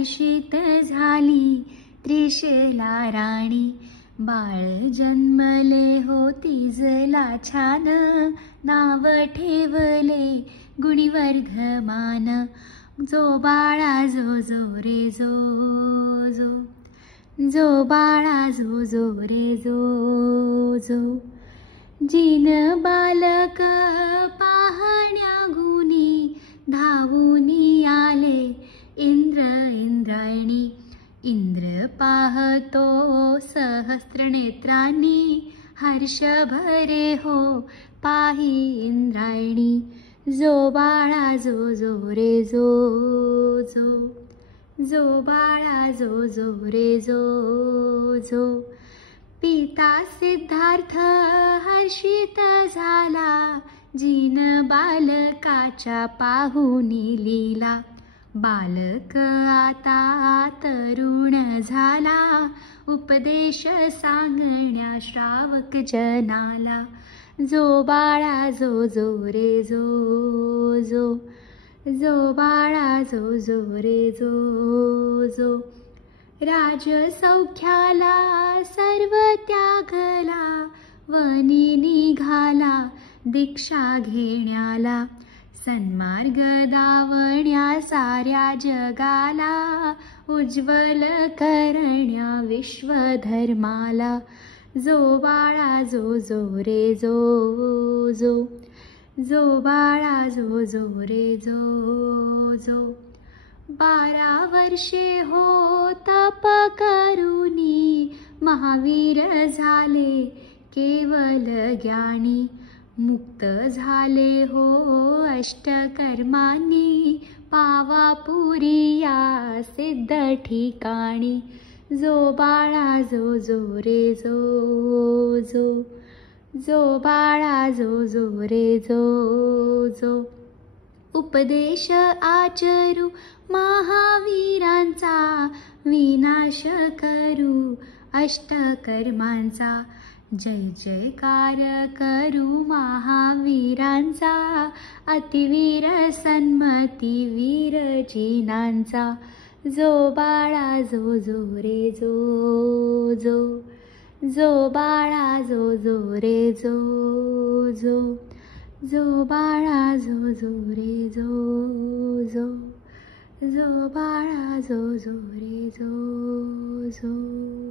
हर्षित झाली त्रिशला राणी. बाळ जन्मले हो तिजला छान, नाव ठेवले गुणीवर्धमान. जो बाळा जो जो रे जो जो, जो बाळा जो जो रे जो जो. जिन बालक पाहण्या गुणी, धावूनी आले इंद्र इंद्रायणी. इंद्र पाहतो सहस्त्रनेत्रांनी, हर्ष भरे हो पाही इंद्रायणी. जो बाळा जो जो रे जो जो, जो बाळा जो जो रे जो जो. पिता सिद्धार्थ हर्षित झाला, जिन बालकाच्या पाहुनी लीला. बालक आता तरुण झाला, उपदेश सांगण्या श्रावक जनाला. जो बाळा जो जो रे जो जो, जो बाळा जो जो रे जो जो. राजसौख्याला सर्व त्यागला, वनी निघाला दीक्षा घेण्याला. सन्मार्ग दावण्या साऱ्या जगाला, उज्ज्वल करण्या विश्वधर्माला. जो बाळा जो जो रे जो जो, जो बाळा जो जो रे जो जो. 12 वर्षे हो तप करुनी, महावीर झाले केवल ज्ञानी. मुक्त झाले हो अष्टकर्मांनी, पावा पुरिया सिद्ध ठिकाणी. जो बाळा जो जो रे जो जो, जो बाळा जो जो रे जो जो. उपदेश आचरू महावीरांचा, विनाश करू अष्टकर्मांचा. जय जयकार करू महावीरांचा, अतिवीर सन्मती वीरजिनांचा. जो बाळा जो जो रे जो जो, जो बाळा जो जो रे जो जो, जो बाळा जो जो रे जो जो, जो बाळा जो जो रे जो जो.